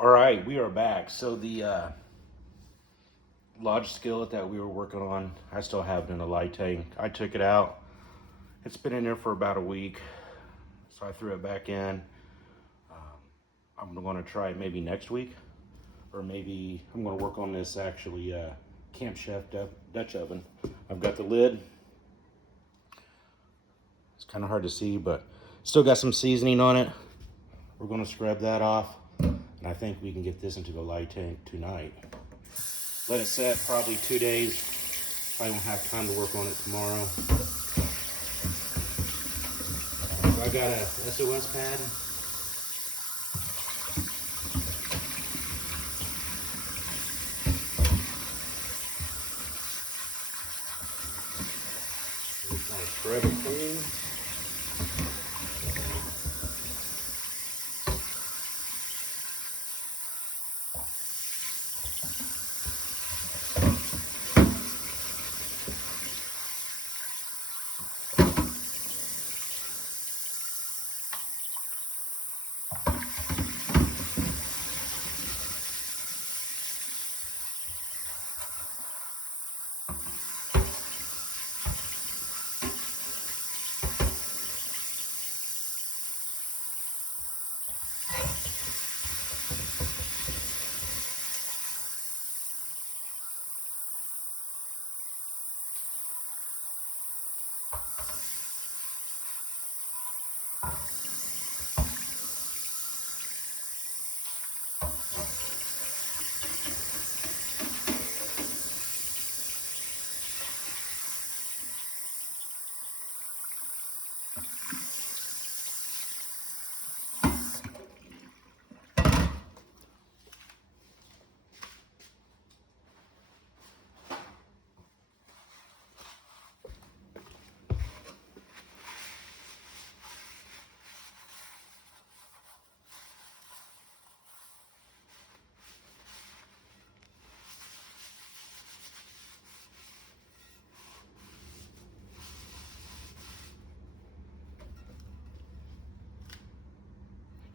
All right, we are back. So the Lodge skillet that we were working on, I still have it in a light tank. I took it out. It's been in there for about a week, so I threw it back in. I'm going to try it maybe next week, or maybe I'm going to work on this actually Camp Chef Dutch oven. I've got the lid. It's kind of hard to see, but still got some seasoning on it. We're going to scrub that off, and I think we can get this into the light tank tonight. Let it set probably 2 days. I won't have time to work on it tomorrow. So I got a SOS pad. Just want to scrub it clean.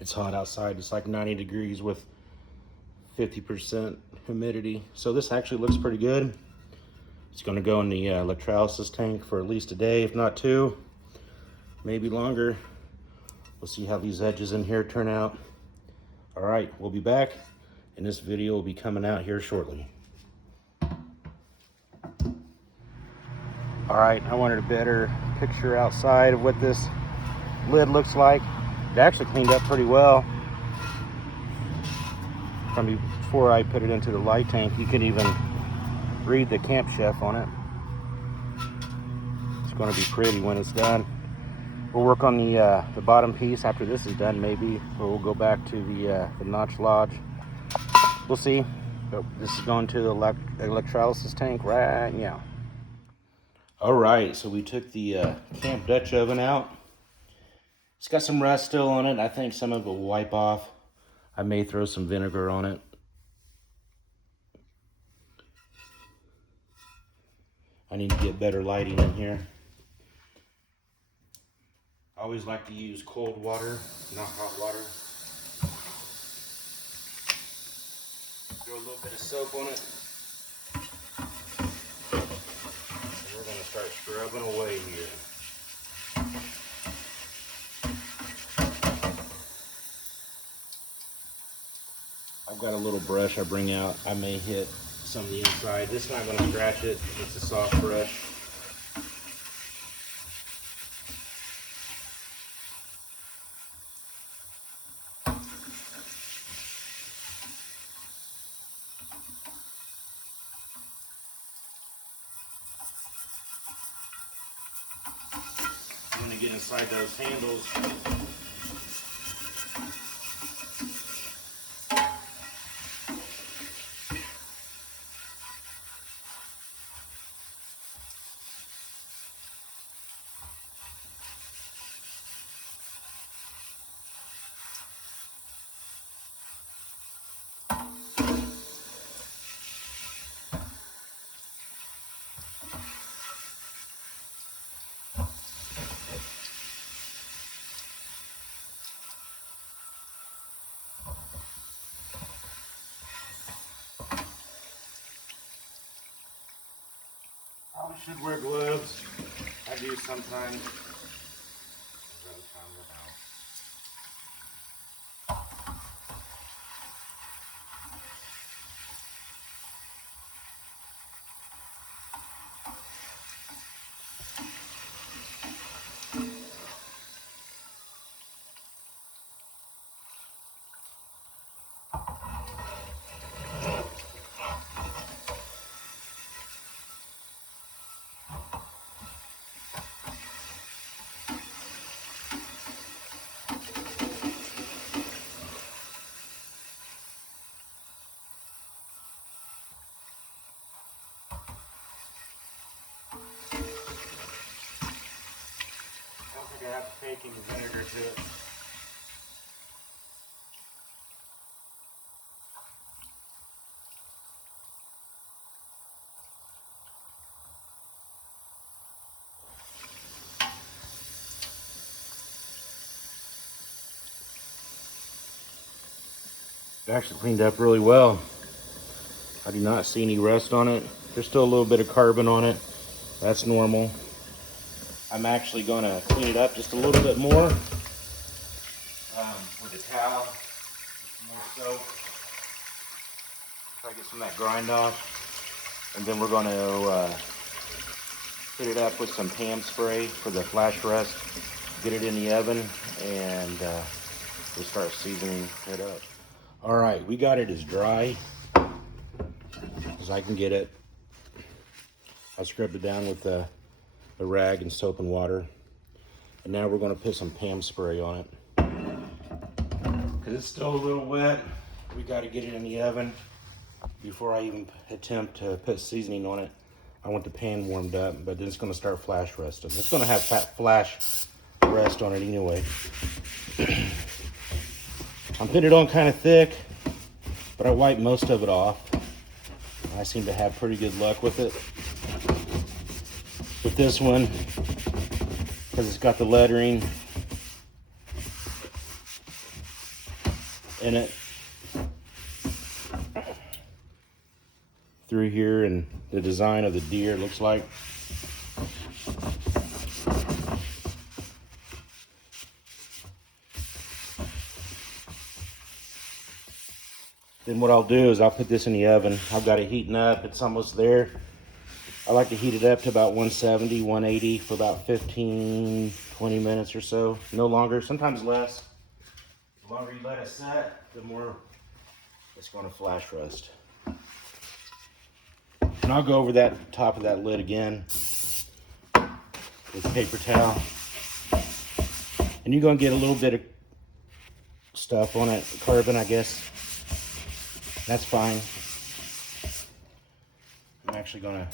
It's hot outside. It's like 90 degrees with 50% humidity. So this actually looks pretty good. It's going to go in the electrolysis tank for at least a day, if not 2, maybe longer. We'll see how these edges in here turn out. All right, we'll be back, and this video will be coming out here shortly. All right, I wanted a better picture outside of what this lid looks like. It actually cleaned up pretty well from before I put it into the light tank. You can even read the Camp Chef on it. It's going to be pretty when it's done. We'll work on the bottom piece after this is done, maybe, or we'll go back to the Notch Lodge. We'll see. But this is going to the electrolysis tank right now. All right, so we took the Camp Dutch oven out. It's got some rust still on it. I think some of it will wipe off. I may throw some vinegar on it. I need to get better lighting in here. I always like to use cold water, not hot water. Throw a little bit of soap on it. And we're gonna start scrubbing away here. I've got a little brush I bring out. I may hit some of the inside. This is not going to scratch it. It's a soft brush. I'm going to get inside those handles. Should wear gloves. I do sometimes. Other times I don't. I don't think I have to take any vinegar to it. It actually cleaned up really well. I do not see any rust on it. There's still a little bit of carbon on it. That's normal. I'm actually going to clean it up just a little bit more with a towel, more soap. Try to get some of that grind off. And then we're going to hit it up with some Pam spray for the flash rust. Get it in the oven and we'll start seasoning it up. All right, we got it as dry as I can get it. I scrubbed it down with a rag and soap and water. And now we're going to put some Pam spray on it. Because it's still a little wet, we got to get it in the oven before I even attempt to put seasoning on it. I want the pan warmed up, but then it's going to start flash rusting. It's going to have flash rust on it anyway. I'm putting it on kind of thick, but I wiped most of it off. I seem to have pretty good luck with it. With this one, because it's got the lettering in it through here, and the design of the deer looks like. Then what I'll do is I'll put this in the oven. I've got it heating up. It's almost there. I like to heat it up to about 170, 180 for about 15, 20 minutes or so. No longer, sometimes less. The longer you let it set, the more it's going to flash rust. And I'll go over that top of that lid again with a paper towel. And you're going to get a little bit of stuff on it, carbon, I guess. That's fine. I'm actually going to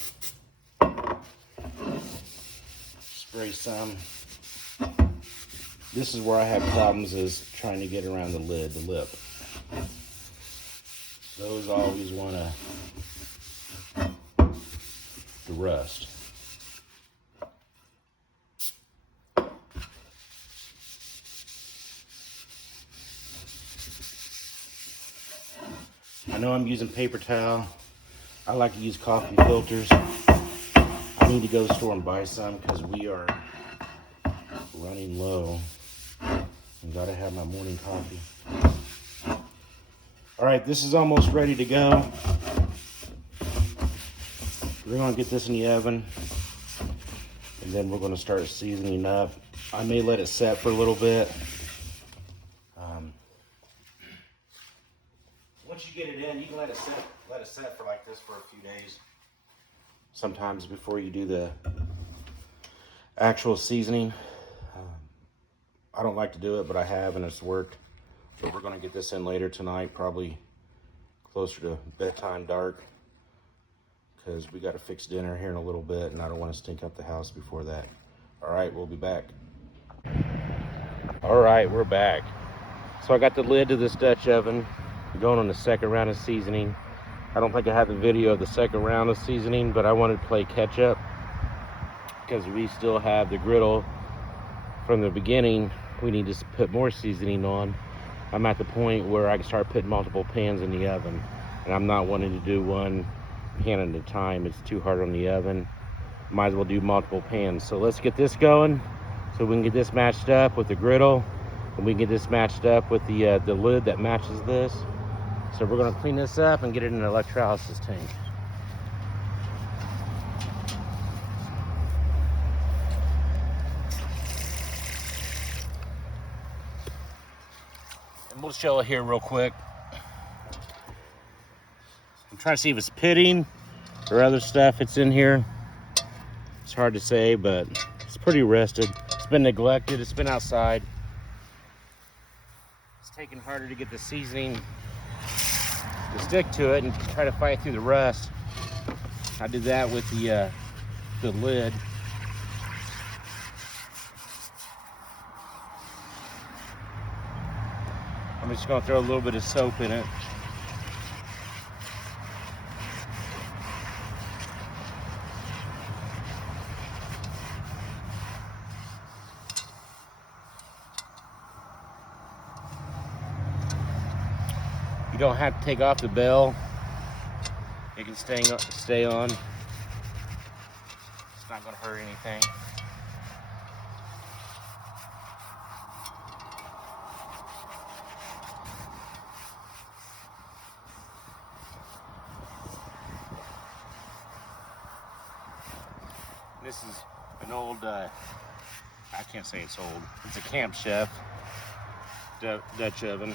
spray some. This is where I have problems, is trying to get around the lid, the lip. Those always want to rust. I know I'm using paper towel. I like to use coffee filters. I need to go to the store and buy some because we are running low. I've got to have my morning coffee. All right, this is almost ready to go. We're going to get this in the oven, and then we're going to start seasoning up. I may let it set for a little bit. Once you get it in, you can let it set for like this for a few days. Sometimes before you do the actual seasoning. I don't like to do it, but I have, and it's worked. But we're going to get this in later tonight, probably closer to bedtime, dark, because we got to fix dinner here in a little bit, and I don't want to stink up the house before that. All right, we'll be back. All right, we're back. So I got the lid to this Dutch oven. We're going on the second round of seasoning. I don't think I have a video of the second round of seasoning, but I wanted to play catch up because we still have the griddle from the beginning. We need to put more seasoning on. I'm at the point where I can start putting multiple pans in the oven, and I'm not wanting to do one pan at a time. It's too hard on the oven. might as well do multiple pans. So let's get this going so we can get this matched up with the griddle, and we can get this matched up with the lid that matches this. So we're gonna clean this up and get it in an electrolysis tank. And we'll show it here real quick. I'm trying to see if it's pitting or other stuff it's in here. It's hard to say, but it's pretty rusted. It's been neglected, it's been outside. It's taking harder to get the seasoning to stick to it and try to fight through the rust. I did that with the lid. I'm just gonna throw a little bit of soap in it. You don't have to take off the bell. It can stay on. It's not gonna hurt anything. This is an old, I can't say it's old. It's a Camp Chef Dutch oven.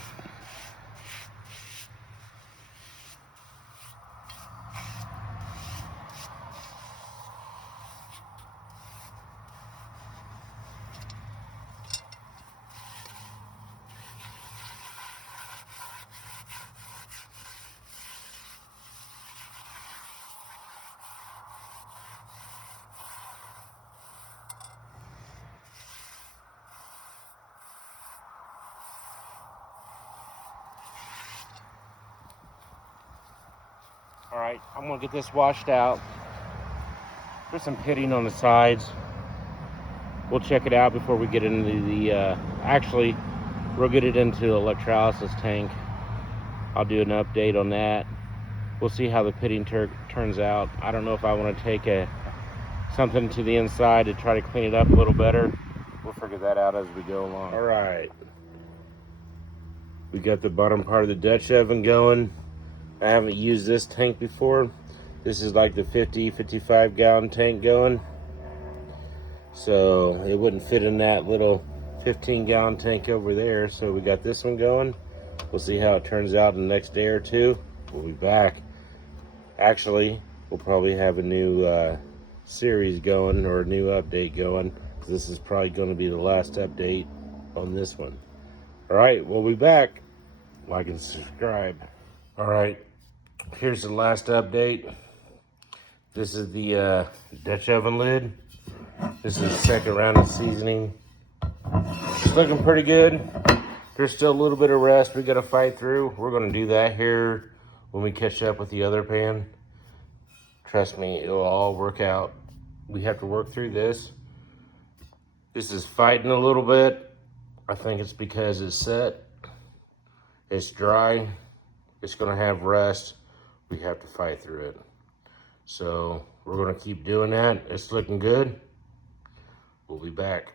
All right, I'm gonna get this washed out. There's some pitting on the sides. We'll check it out before we get into the, actually, we'll get it into the electrolysis tank. I'll do an update on that. We'll see how the pitting turns out. I don't know if I wanna take something to the inside to try to clean it up a little better. We'll figure that out as we go along. All right. We got the bottom part of the Dutch oven going. I haven't used this tank before. This is like the 55 gallon tank going. So it wouldn't fit in that little 15 gallon tank over there. So we got this one going. We'll see how it turns out in the next day or two. We'll be back. Actually, we'll probably have a new series going, or a new update going. This is probably going to be the last update on this one. All right, we'll be back. Like and subscribe. All right, here's the last update. This is the Dutch oven lid. This is the second round of seasoning. It's looking pretty good. There's still a little bit of rust we got to fight through. We're going to do that here when we catch up with the other pan. Trust me, it'll all work out. We have to work through this. This is fighting a little bit. I think it's because it's set. It's dry. It's gonna have rust. We have to fight through it. So we're gonna keep doing that. It's looking good. We'll be back.